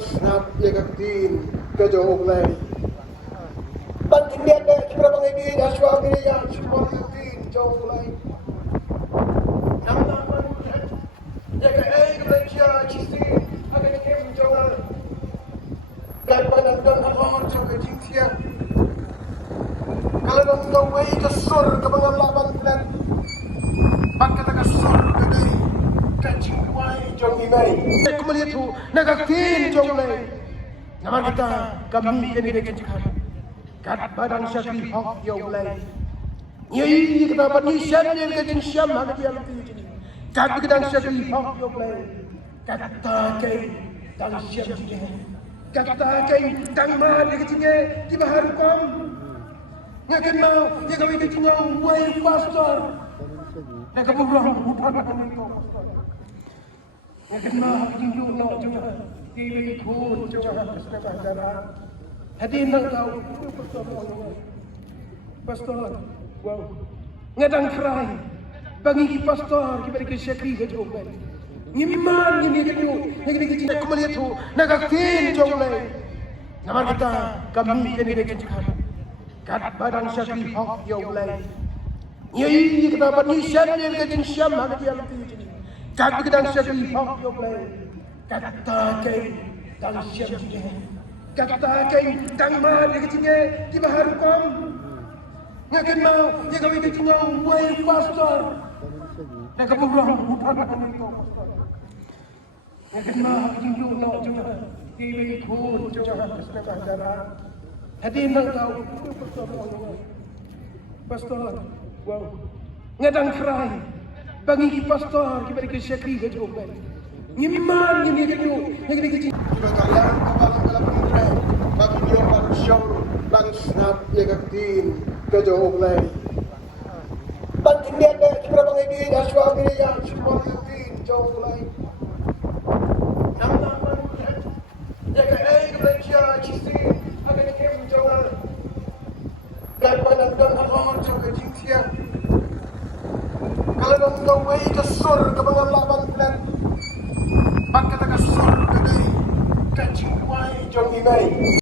snap ya kaktin kejauh lagi. Banting dia deh, kita bang ini dah suami dia yang semua kaktin jauh lagi. Nama ya ke Malaysia cisti akan dikirim jauh. Dan pandang Allah jauh jinsia. Kalau dong tahu ke sur ke pengalaman dan bakal ke sur ke day kancing kuai jauh ini. Aku melihat tu nak kaktin jauh lagi. Nama kita kami ini dikejar. Kat badan syakri hak jauh lagi. Ini kita dapat nisyan yang kejin syam hak dia lebih. Kat badan syakri hak jauh lagi. Kata kay dan syam dia. Kata kay dan mah dia kejinnya di bahar kom. Ngakan mau dia kami kejinnya way pastor. Nak keburang bukan kami tu. Ngakan mah kejinju nak juga. Kiri pun juga kesekat darah. Hadi nak tahu pastor. Wow. Ngadang kerai. Bagi pastor kita beri syakri ke jauh lagi. Nyiman ini gitu. Ini kita aku melihat tu nak kaktin jauh lagi. Nama kita kami ini dikejar. Kat badan syakri hak jauh lagi. Ini kita dapat nisyan yang kejin syam hak dia lebih. Kat badan syakri hak jauh lagi. Kata kay dan syam dia. Kata kay dan mah dia kejinnya di bahar kom. Ngakan mau dia kami kejinnya way pastor. Nak keburang bukan kami tu. Ngakan mah kejinju nak juga. Kiri pun juga kesekat darah. Hadi nak tahu pastor. Wow. Ngadang kerai. Bagi pastor kita beri syakri ke jauh lagi. Nyiman ini gitu. Ini kecil. Kita kalian kapal dalam penilai. Bagi dia baru show dan snap ya kaktin ke jauh lagi. Banting dia deh, kita bang ini dah suami dia yang semua kaktin jauh lagi. Nama ya ke Malaysia cisti akan dikirim jauh. Dan pandang Allah jauh jinsia. Kalau dong tahu ke sur ke pengalaman dan bakal ke sur ke day kancing kuai jauh ini.